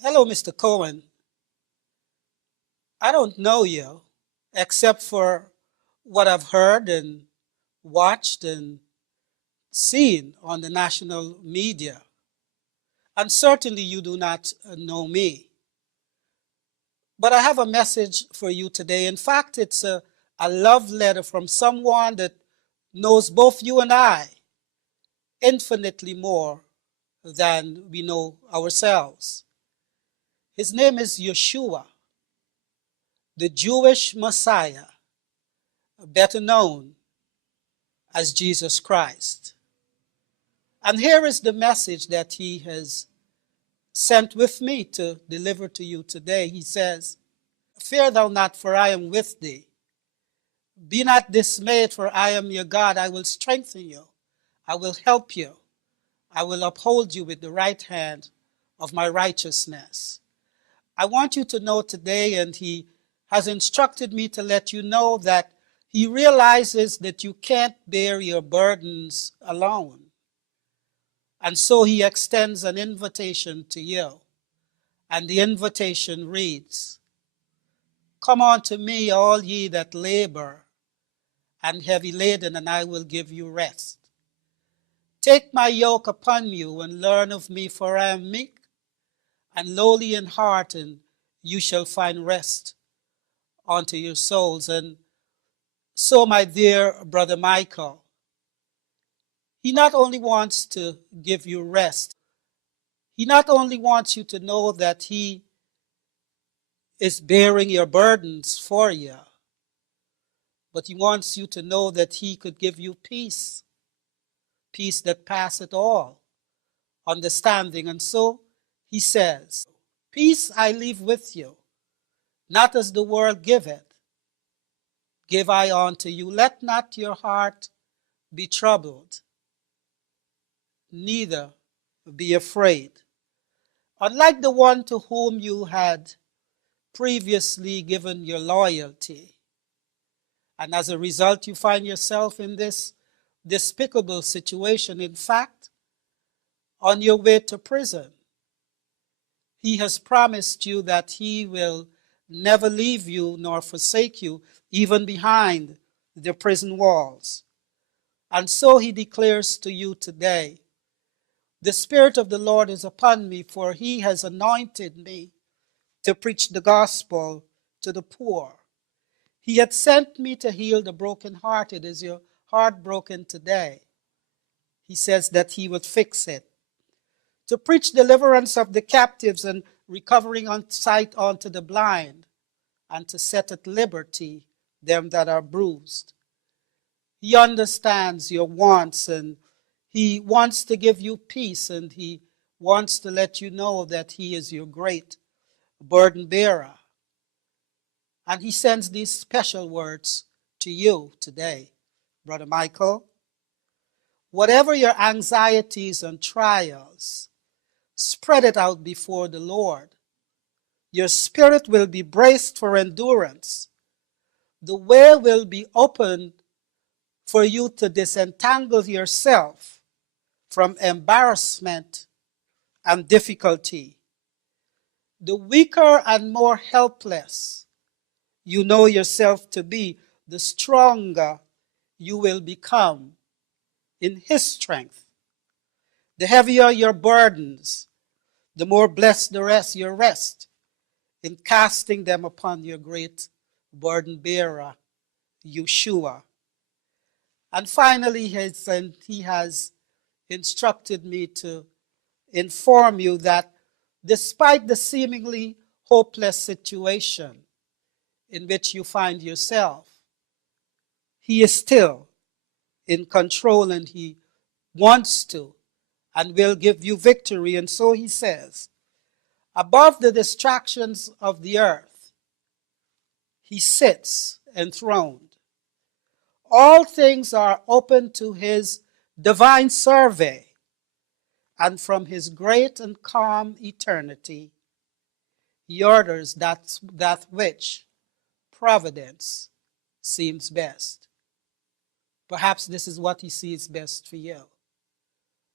Hello, Mr. Cohen. I don't know you except for what I've heard and watched and seen on the national media. And certainly you do not know me. But I have a message for you today. In fact, it's a love letter from someone that knows both you and I infinitely more than we know ourselves. His name is Yeshua, the Jewish Messiah, better known as Jesus Christ. And here is the message that he has sent with me to deliver to you today. He says, "Fear thou not, for I am with thee. Be not dismayed, for I am your God. I will strengthen you. I will help you. I will uphold you with the right hand of my righteousness." I want you to know today, and he has instructed me to let you know that he realizes that you can't bear your burdens alone. And so he extends an invitation to you. And the invitation reads, "Come unto me, all ye that labor and heavy laden, and I will give you rest. Take my yoke upon you and learn of me, for I am meek and lowly in heart, and you shall find rest unto your souls." And so, my dear brother Michael, he not only wants to give you rest, he not only wants you to know that he is bearing your burdens for you, but he wants you to know that he could give you peace, peace that passeth all understanding. And so he says, "Peace I leave with you, not as the world giveth, give I unto you. Let not your heart be troubled, neither be afraid." Unlike the one to whom you had previously given your loyalty, and as a result you find yourself in this despicable situation, in fact, on your way to prison, he has promised you that he will never leave you nor forsake you, even behind the prison walls. And so he declares to you today, "The Spirit of the Lord is upon me, for he has anointed me to preach the gospel to the poor. He had sent me to heal the brokenhearted." Is your heart broken today? He says that he would fix it. "To preach deliverance of the captives and recovering on sight unto the blind, and to set at liberty them that are bruised." He understands your wants, and he wants to give you peace, and he wants to let you know that he is your great burden bearer. And he sends these special words to you today, Brother Michael. Whatever your anxieties and trials, spread it out before the Lord. Your spirit will be braced for endurance. The way will be opened for you to disentangle yourself from embarrassment and difficulty. The weaker and more helpless you know yourself to be, the stronger you will become in his strength. The heavier your burdens, the more blessed your rest in casting them upon your great burden bearer, Yeshua. And finally, he has instructed me to inform you that despite the seemingly hopeless situation in which you find yourself, he is still in control, and he wants to and will give you victory. And so he says, above the distractions of the earth, he sits enthroned. All things are open to his divine survey, and from his great and calm eternity, he orders that which providence seems best. Perhaps this is what he sees best for you.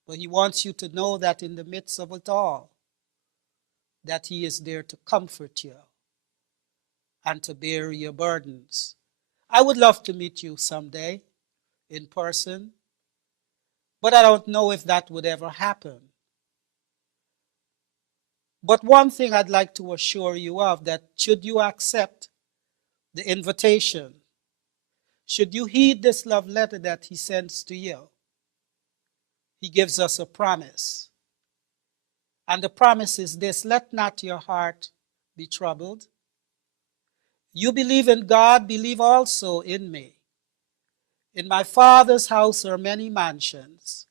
But he wants you to know that in the midst of it all, that he is there to comfort you and to bear your burdens. I would love to meet you someday in person, but I don't know if that would ever happen. But one thing I'd like to assure you of, that should you accept the invitation, should you heed this love letter that he sends to you, he gives us a promise. And the promise is this: let not your heart be troubled. You believe in God, believe also in me. In my Father's house are many mansions.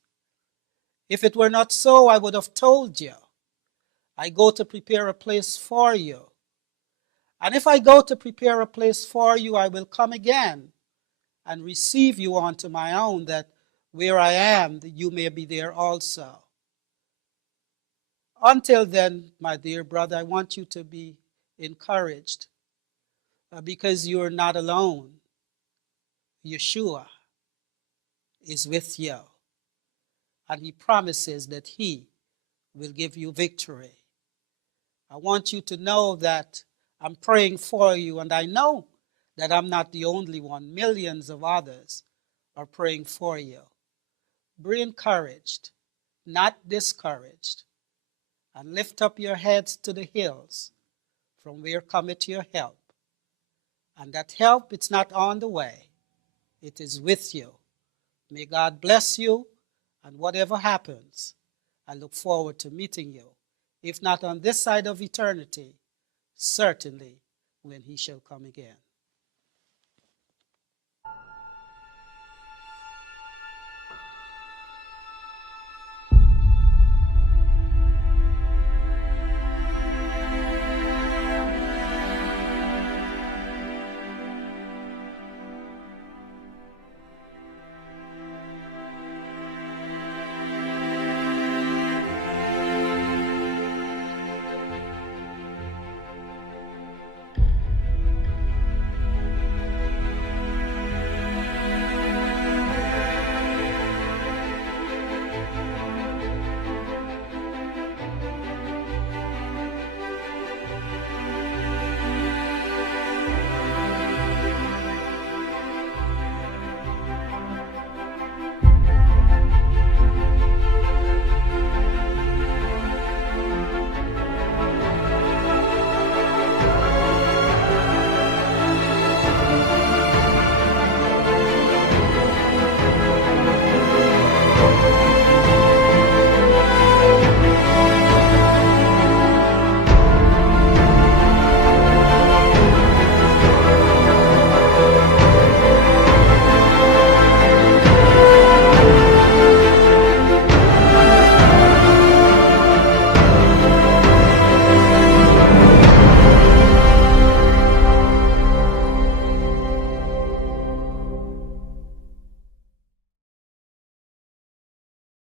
If it were not so, I would have told you. I go to prepare a place for you. And if I go to prepare a place for you, I will come again and receive you unto my own, that where I am, that you may be there also. Until then, my dear brother, I want you to be encouraged because you are not alone. Yeshua is with you, and he promises that he will give you victory. I want you to know that I'm praying for you, and I know that I'm not the only one. Millions of others are praying for you. Be encouraged, not discouraged, and lift up your heads to the hills, from where cometh your help. And that help, it's not on the way, it is with you. May God bless you, and whatever happens, I look forward to meeting you, if not on this side of eternity, certainly when he shall come again.